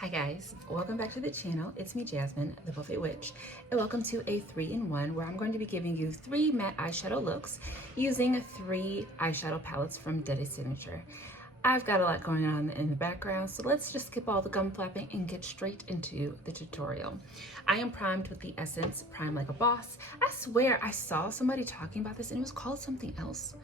Hi guys, welcome back to the channel. It's me, Jasmine, the Buffet Witch, and welcome to a 3-in-1 where I'm going to be giving you 3 matte eyeshadow looks using 3 eyeshadow palettes from Dede Signature. I've got a lot going on in the background, so let's just skip all the gum flapping and get straight into the tutorial. I am primed with the Essence Prime Like a Boss. I swear I saw somebody talking about this and it was called something else,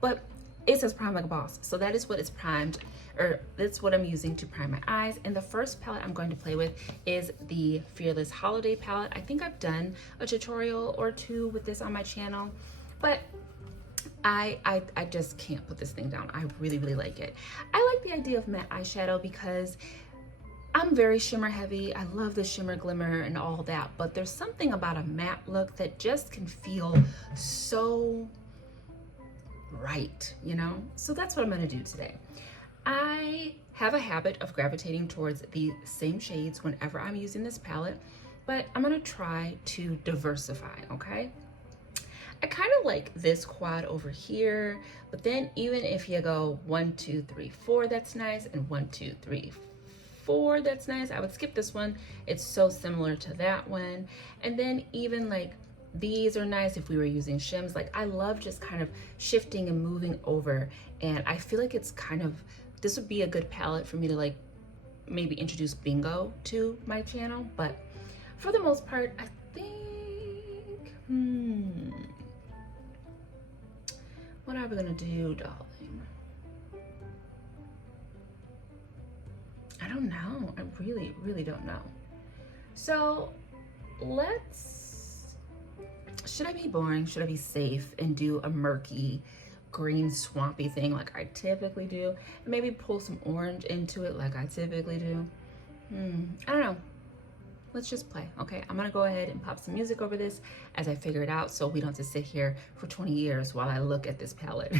but it says Prime Like a Boss, so that is what it's primed, or that's what I'm using to prime my eyes. And the first palette I'm going to play with is the Fearless Holiday palette. I think I've done a tutorial or 2 with this on my channel, but I just can't put this thing down. I really like it. I like the idea of matte eyeshadow because I'm very shimmer heavy. I love the shimmer glimmer and all that, but there's something about a matte look that just can feel so right, you know? So that's what I'm gonna do today. I have a habit of gravitating towards the same shades whenever I'm using this palette, but I'm gonna try to diversify, okay? I kind of like this quad over here, but then even if you go 1, 2, 3, 4, that's nice, and 1, 2, 3, 4, that's nice. I would skip this one. It's so similar to that one. And then even like these are nice if we were using shims. Like I love just kind of shifting and moving over, and I feel like it's kind of, this would be a good palette for me to like maybe introduce bingo to my channel. But for the most part, I think, what are we gonna do, darling? I don't know. I really don't know. So should I be boring? Should I be safe and do a murky green swampy thing like I typically do? And maybe pull some orange into it like I typically do? I don't know. Let's just play, okay? I'm gonna go ahead and pop some music over this as I figure it out so we don't have to sit here for 20 years while I look at this palette.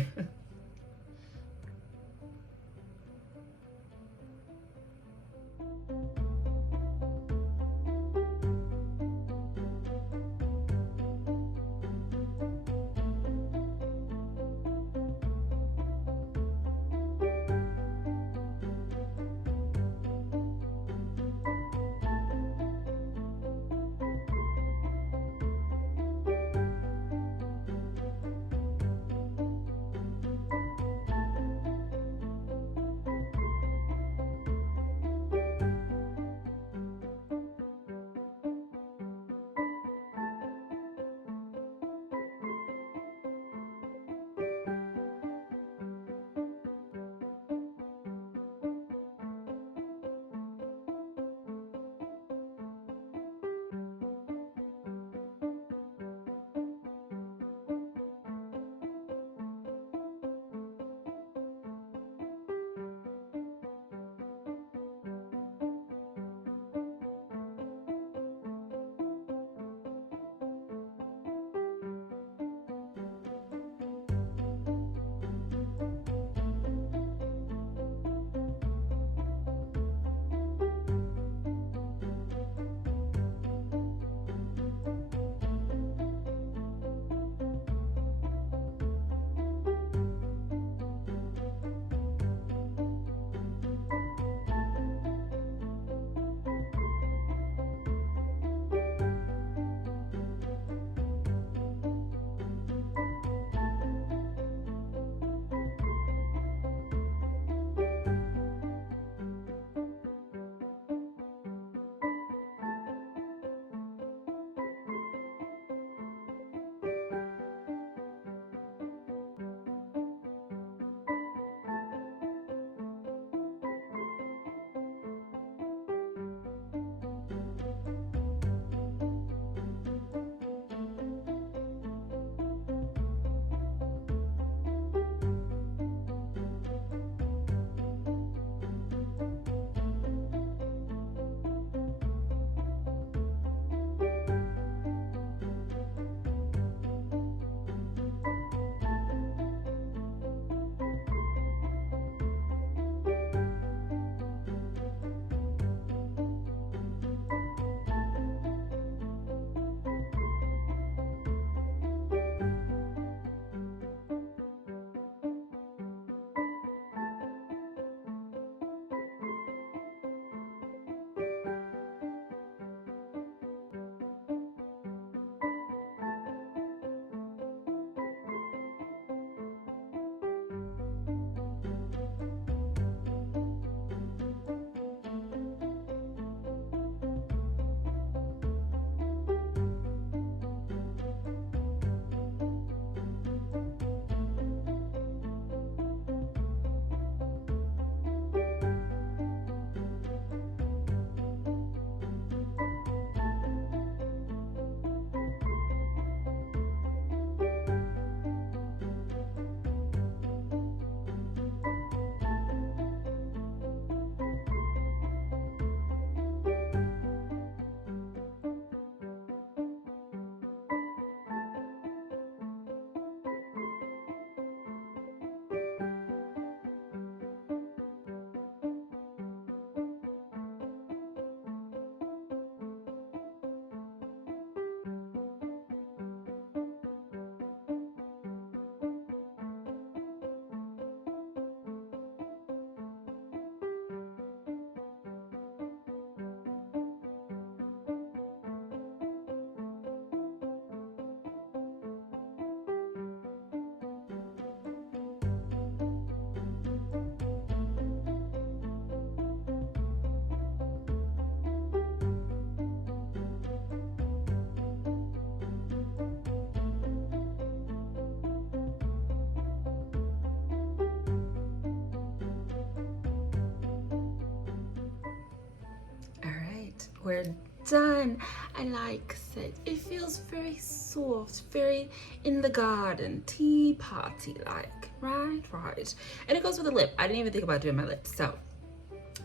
we're done. I like it. It feels very soft, very in the garden, tea party like, right. And it goes with the lip. I didn't even think about doing my lips. So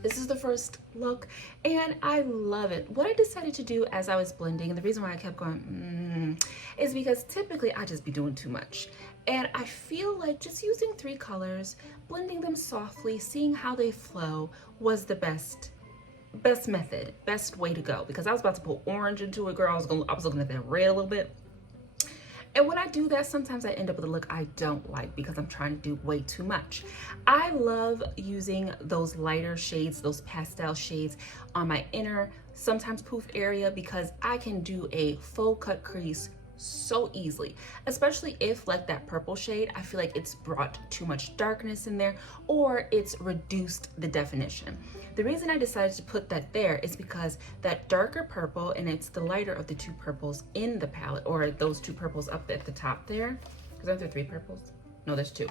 this is the first look and I love it. What I decided to do as I was blending, and the reason why I kept going is because typically I just be doing too much. And I feel like just using 3 colors, blending them softly, seeing how they flow was the best method, best way to go, because I was about to put orange into it, girl. I was looking at that red a little bit. And when I do that, sometimes I end up with a look I don't like because I'm trying to do way too much. I love using those lighter shades, those pastel shades on my inner, sometimes poof area, because I can do a full cut crease so easily, especially if like that purple shade, I feel like it's brought too much darkness in there or it's reduced the definition. The reason I decided to put that there is because that darker purple, and it's the lighter of the 2 purples in the palette, or those 2 purples up at the top there, because aren't there 3 purples? No, there's 2.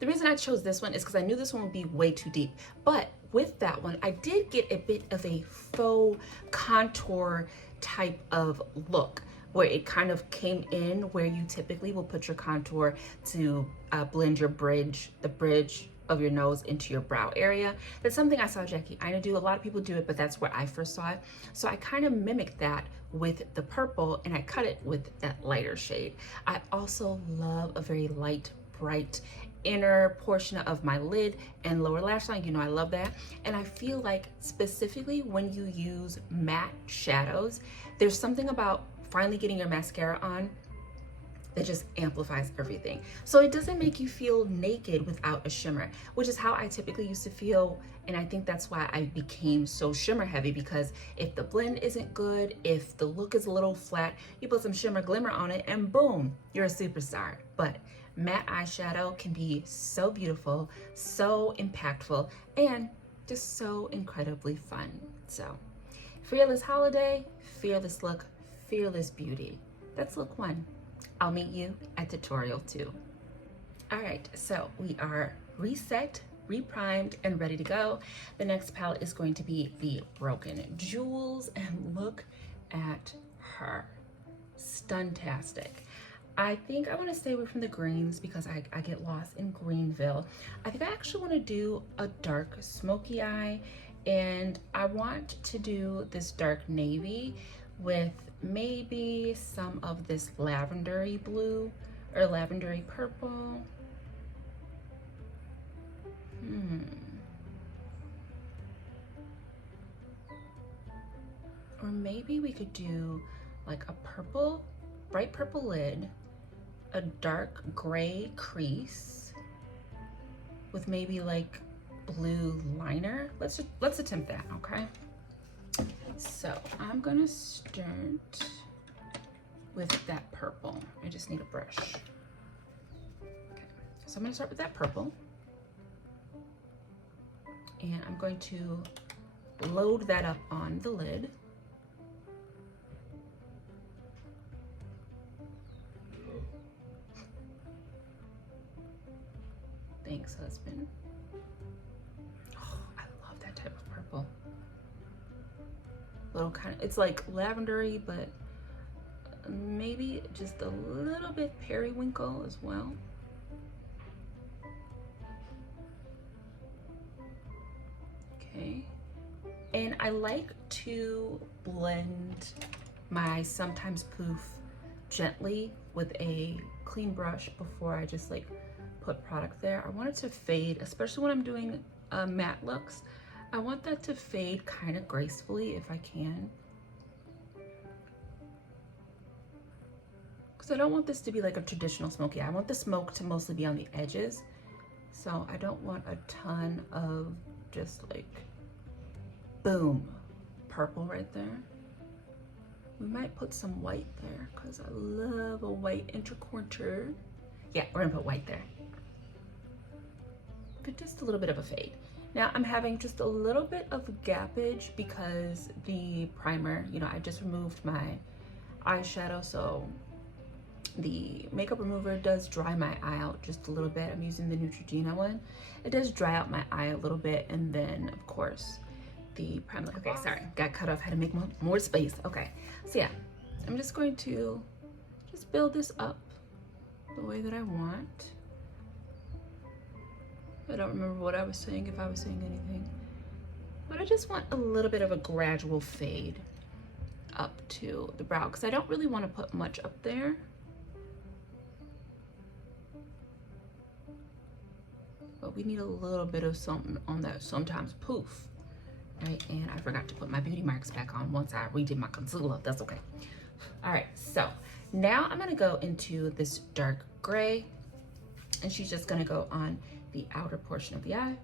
The reason I chose this one is because I knew this one would be way too deep, but with that one, I did get a bit of a faux contour type of look, where it kind of came in where you typically will put your contour to blend the bridge of your nose into your brow area. That's something I saw Jackie Aina do. A lot of people do it, but that's where I first saw it. So I kind of mimicked that with the purple, and I cut it with that lighter shade. I also love a very light, bright inner portion of my lid and lower lash line. You know I love that. And I feel like specifically when you use matte shadows, there's something about finally getting your mascara on that just amplifies everything. So it doesn't make you feel naked without a shimmer, which is how I typically used to feel. And I think that's why I became so shimmer heavy, because if the blend isn't good, if the look is a little flat, you put some shimmer glimmer on it and boom, you're a superstar. But matte eyeshadow can be so beautiful, so impactful, and just so incredibly fun. So fearless holiday, fearless look, fearless beauty. That's look 1. I'll meet you at tutorial 2. All right, so we are reset, reprimed, and ready to go. The next palette is going to be the Broken Jewels, and look at her. Stuntastic. I think I want to stay away from the greens because I get lost in Greenville. I think I actually want to do a dark smoky eye, and I want to do this dark navy with maybe some of this lavendery blue or lavendery purple. Or maybe we could do like a purple, bright purple lid, a dark gray crease with maybe like blue liner. Let's attempt that, okay? So I'm gonna start with that purple. I just need a brush. Okay, so I'm gonna start with that purple. And I'm going to load that up on the lid. Thanks, husband. Oh, I love that type of purple. Little kind of, it's like lavendery, but maybe just a little bit periwinkle as well. Okay, and I like to blend my sometimes poof gently with a clean brush before I just like put product there. I want it to fade, especially when I'm doing matte looks. I want that to fade kind of gracefully if I can. Because I don't want this to be like a traditional smoky eye. I want the smoke to mostly be on the edges. So I don't want a ton of just like, boom, purple right there. We might put some white there because I love a white intercorner. Yeah, we're gonna put white there. But just a little bit of a fade. Now I'm having just a little bit of gappage because the primer, you know, I just removed my eyeshadow, so the makeup remover does dry my eye out just a little bit. I'm using the Neutrogena one. It does dry out my eye a little bit, and then of course the primer. Okay, sorry, got cut off, had to make more space. Okay, so yeah, I'm just going to just build this up the way that I want. I don't remember what I was saying, if I was saying anything, but I just want a little bit of a gradual fade up to the brow because I don't really want to put much up there. But we need a little bit of something on that, sometimes poof. Right, and I forgot to put my beauty marks back on once I redid my concealer. That's okay. All right, so now I'm gonna go into this dark gray, and she's just gonna go on the outer portion of the eye.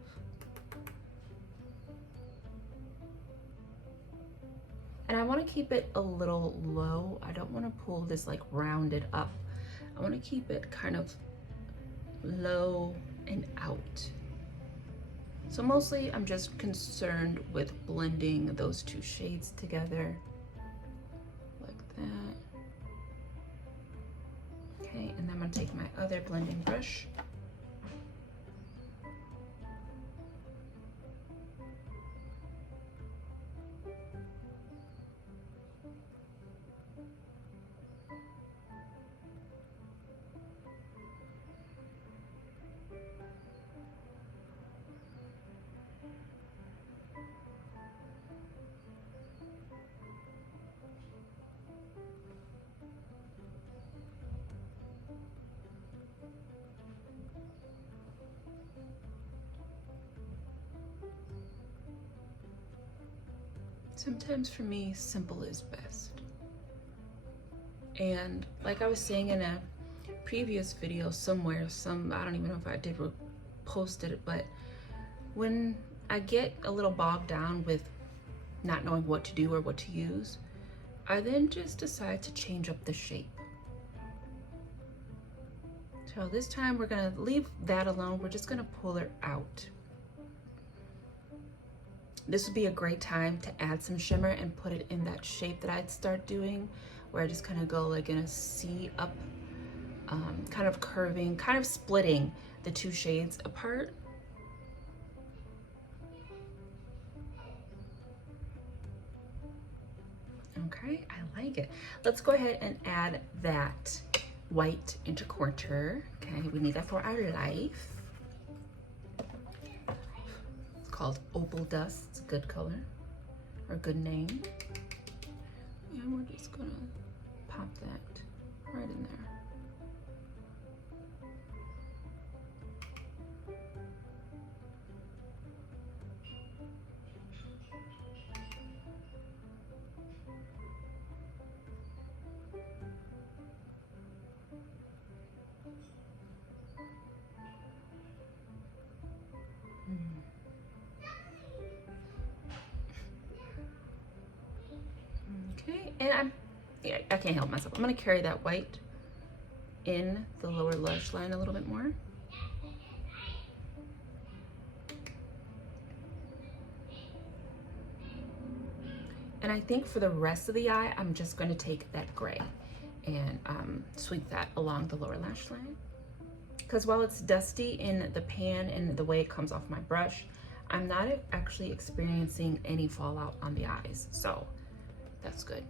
And I wanna keep it a little low. I don't wanna pull this like rounded up. I wanna keep it kind of low and out. So mostly I'm just concerned with blending those two shades together like that. Okay, and then I'm gonna take my other blending brush. Sometimes for me, simple is best. And like I was saying in a previous video somewhere, I don't even know if I did post it, but when I get a little bogged down with not knowing what to do or what to use, I then just decide to change up the shape. So this time we're gonna leave that alone. We're just gonna pull her out. This would be a great time to add some shimmer and put it in that shape that I'd start doing, where I just kind of go like in a C up, kind of curving, kind of splitting the two shades apart. Okay, I like it. Let's go ahead and add that white intercorter. Okay, we need that for our life. Called Opal Dust. It's a good color or a good name. And we're just gonna pop that right in there. Okay, and I can't help myself. I'm gonna carry that white in the lower lash line a little bit more. And I think for the rest of the eye, I'm just gonna take that gray and sweep that along the lower lash line. Because while it's dusty in the pan and the way it comes off my brush, I'm not actually experiencing any fallout on the eyes. So that's good.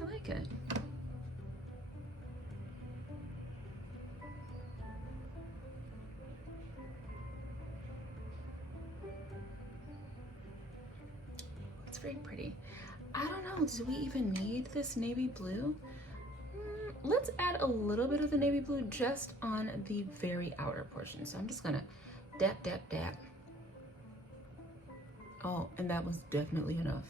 I like it. It's very pretty. I don't know, do we even need this navy blue? Let's add a little bit of the navy blue just on the very outer portion. So I'm just gonna dap, dap, dap. Oh, and that was definitely enough.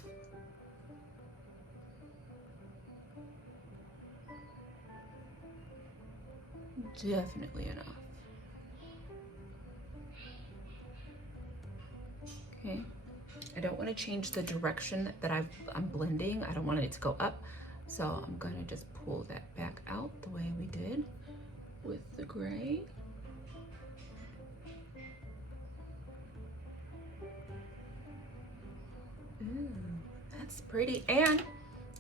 Definitely enough. Okay. I don't want to change the direction that I'm blending. I don't want it to go up. So I'm gonna just pull that back out the way we did with the gray. Ooh, that's pretty. And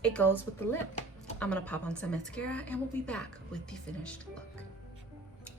it goes with the lip. I'm gonna pop on some mascara and we'll be back with the finished look.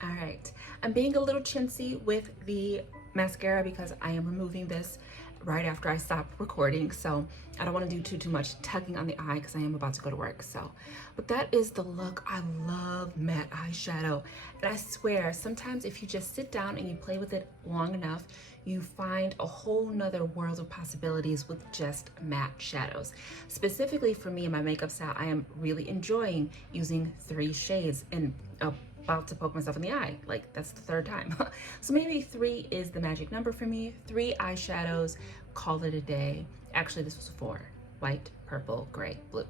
All right, I'm being a little chintzy with the mascara because I am removing this right after I stop recording, so I don't want to do too much tugging on the eye because I am about to go to work. So, but that is the look. I love matte eyeshadow, and I swear sometimes if you just sit down and you play with it long enough, you find a whole nother world of possibilities with just matte shadows. Specifically for me in my makeup style, I am really enjoying using 3 shades and about to poke myself in the eye. Like, that's the 3rd time. So maybe 3 is the magic number for me. 3 eyeshadows, call it a day. Actually, this was 4: white, purple, gray, blue.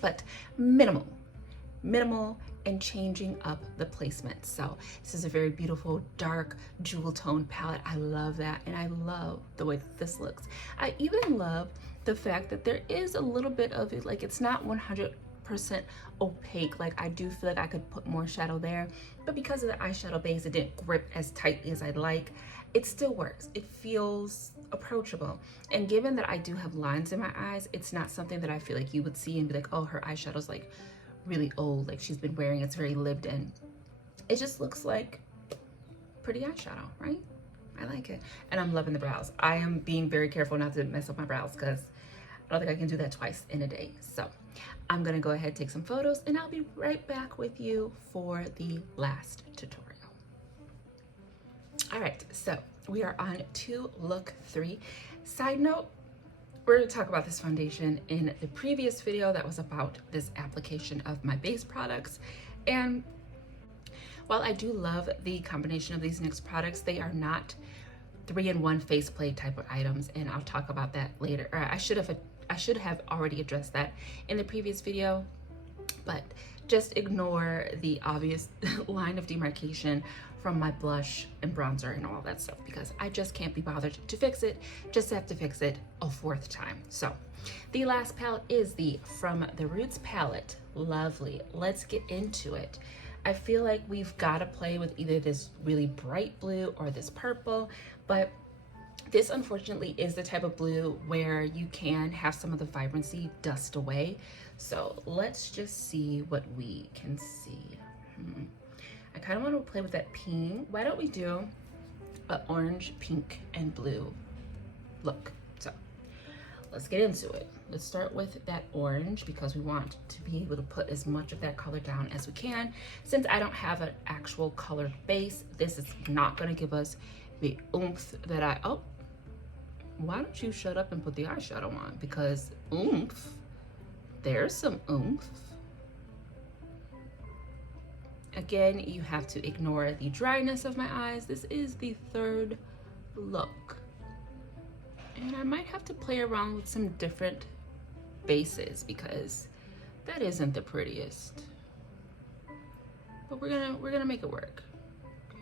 But minimal and changing up the placement. So this is a very beautiful dark jewel tone palette. I love that, and I love the way that this looks. I even love the fact that there is a little bit of it, like it's not 100% opaque. Like, I do feel like I could put more shadow there, but because of the eyeshadow base, it didn't grip as tightly as I'd like. It still works. It feels approachable. And given that I do have lines in my eyes, it's not something that I feel like you would see and be like, oh, her eyeshadow's like really old, like she's been wearing, it's very lived in. It just looks like pretty eyeshadow, right? I like it. And I'm loving the brows. I am being very careful not to mess up my brows because I don't think I can do that twice in a day. So I'm gonna go ahead, take some photos, and I'll be right back with you for the last tutorial. All right, so we are on to look 3. Side note, we're going to talk about this foundation in the previous video that was about this application of my base products. And while I do love the combination of these NYX products, they are not 3-in-1 faceplate type of items, and I'll talk about that later. Or I should have already addressed that in the previous video, but just ignore the obvious line of demarcation from my blush and bronzer and all that stuff because I just can't be bothered to fix it. Just have to fix it a 4th time. So the last palette is the From the Roots palette. Lovely. Let's get into it. I feel like we've got to play with either this really bright blue or this purple, but this unfortunately is the type of blue where you can have some of the vibrancy dust away. So let's just see what we can see. I kind of want to play with that pink. Why don't we do an orange, pink, and blue look? So let's get into it. Let's start with that orange because we want to be able to put as much of that color down as we can. Since I don't have an actual colored base, this is not going to give us the oomph that oh, why don't you shut up and put the eyeshadow on? Because oomph, there's some oomph. Again, you have to ignore the dryness of my eyes. This is the 3rd look. And I might have to play around with some different bases because that isn't the prettiest. But we're gonna make it work.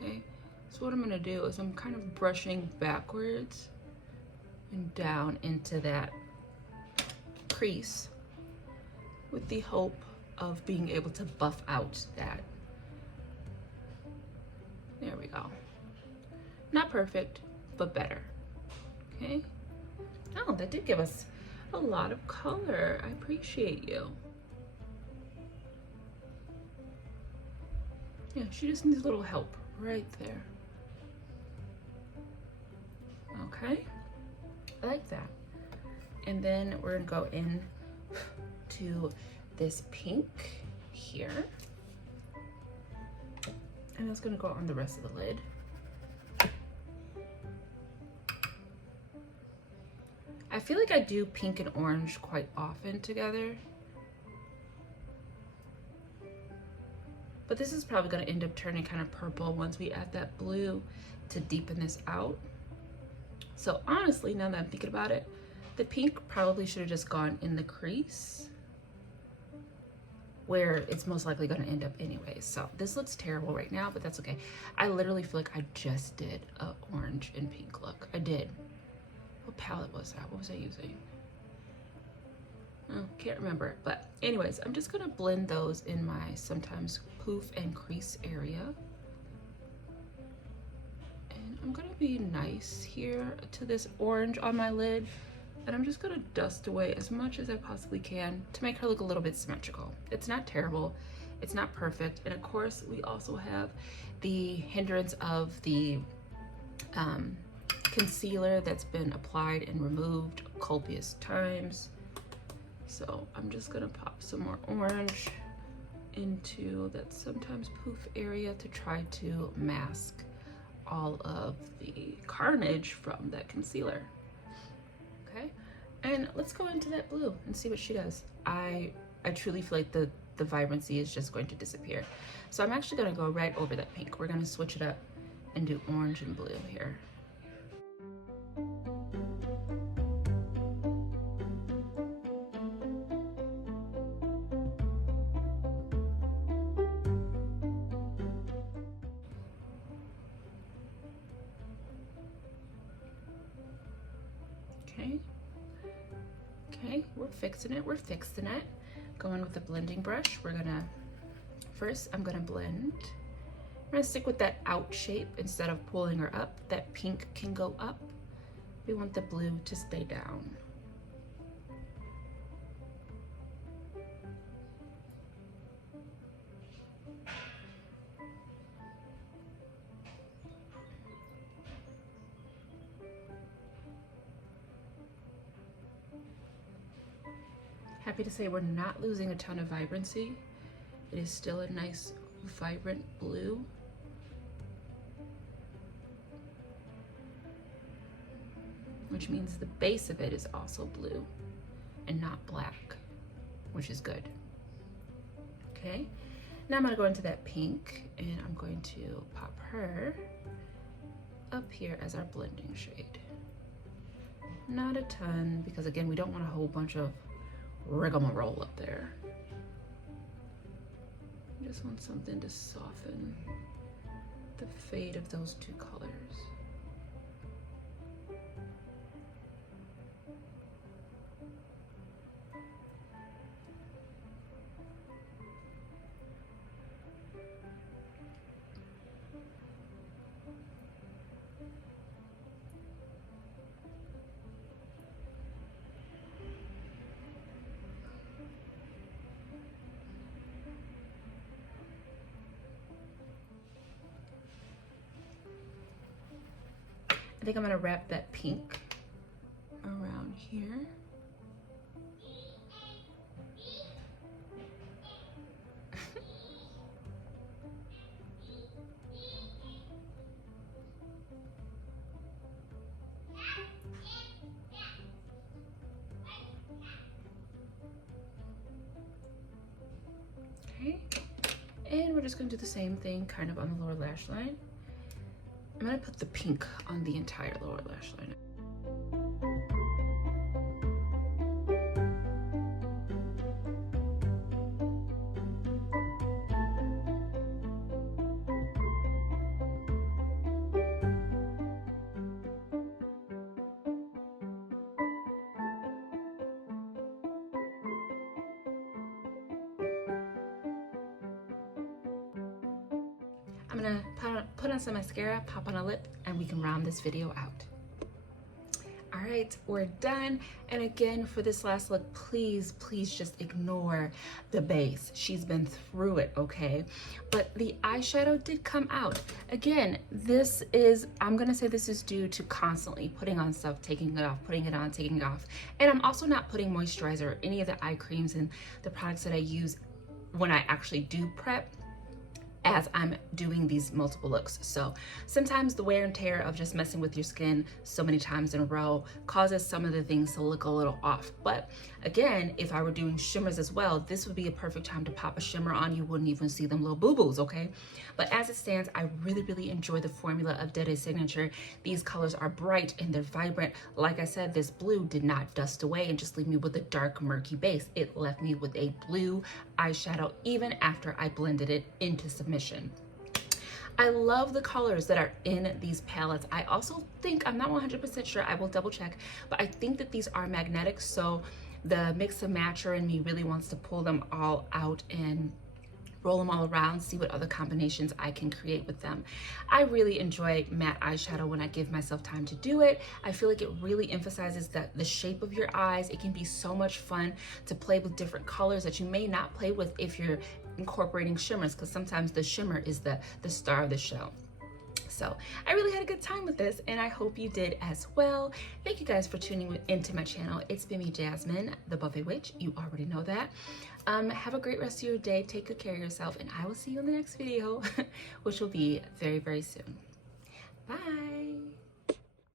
Okay? So what I'm gonna do is I'm kind of brushing backwards and down into that crease with the hope of being able to buff out that. There we go. Not perfect, but better. Okay. Oh, that did give us a lot of color. I appreciate you. Yeah, she just needs a little help right there. Okay. I like that. And then we're gonna go in to this pink here. And it's gonna go on the rest of the lid. I feel like I do pink and orange quite often together. But this is probably gonna end up turning kind of purple once we add that blue to deepen this out. So honestly, now that I'm thinking about it, the pink probably should have just gone in the crease where it's most likely going to end up anyway. So this looks terrible right now, but that's okay. I literally feel like I just did a orange and pink look. I did. What palette was that? What was I using? Oh, can't remember. But anyways, I'm just going to blend those in my sometimes poof and crease area. And I'm going to be nice here to this orange on my lid and I'm just gonna dust away as much as I possibly can to make her look a little bit symmetrical. It's not terrible, it's not perfect, and of course we also have the hindrance of the concealer that's been applied and removed copious times. So I'm just gonna pop some more orange into that sometimes poof area to try to mask all of the carnage from that concealer. Okay, and let's go into that blue and see what she does. I truly feel like the vibrancy is just going to disappear. So I'm actually gonna go right over that pink. We're gonna switch it up and do orange and blue here. Okay, we're fixing it. Going with the blending brush, we're gonna, first I'm gonna blend. I'm gonna stick with that out shape instead of pulling her up. That pink can go up. We want the blue to stay down. Happy to say we're not losing a ton of vibrancy. It is still a nice, vibrant blue. Which means the base of it is also blue and not black, which is good. Okay, now I'm gonna go into that pink and I'm going to pop her up here as our blending shade. Not a ton, because again, we don't want a whole bunch of rigmarole up there. I just want something to soften the fade of those two colors. I think I'm gonna wrap that pink around here. Okay, and we're just gonna do the same thing kind of on the lower lash line. I'm gonna put the pink on the entire lower lash line. I'm gonna put on some mascara, pop on a lip, and we can round this video out. All right, we're done. And again, for this last look, please just ignore the base. She's been through it, okay? But the eyeshadow did come out. Again, this is, I'm gonna say this is due to constantly putting on stuff, taking it off, putting it on, taking it off. And I'm also not putting moisturizer or any of the eye creams and the products that I use when I actually do prep as I'm doing these multiple looks. So sometimes the wear and tear of just messing with your skin so many times in a row causes some of the things to look a little off. But again, if I were doing shimmers as well, this would be a perfect time to pop a shimmer on. You wouldn't even see them little boo-boos, okay? But as it stands, I really enjoy the formula of Dede Signature. These colors are bright and they're vibrant. Like I said, this blue did not dust away and just leave me with a dark, murky base. It left me with a blue eyeshadow even after I blended it into submission. I love the colors that are in these palettes. I also think, I'm not 100% sure, I will double check, but I think that these are magnetic, so the mix and matcher in me really wants to pull them all out and roll them all around, see what other combinations I can create with them. I really enjoy matte eyeshadow when I give myself time to do it. I feel like it really emphasizes the shape of your eyes. It can be so much fun to play with different colors that you may not play with if you're incorporating shimmers, because sometimes the shimmer is the star of the show. So I really had a good time with this, and I hope you did as well. Thank you guys for tuning into my channel. It's been me, Jasmine, the Buffet Witch. You already know that. Have a great rest of your day. Take good care of yourself, and I will see you in the next video, which will be very, very soon. Bye.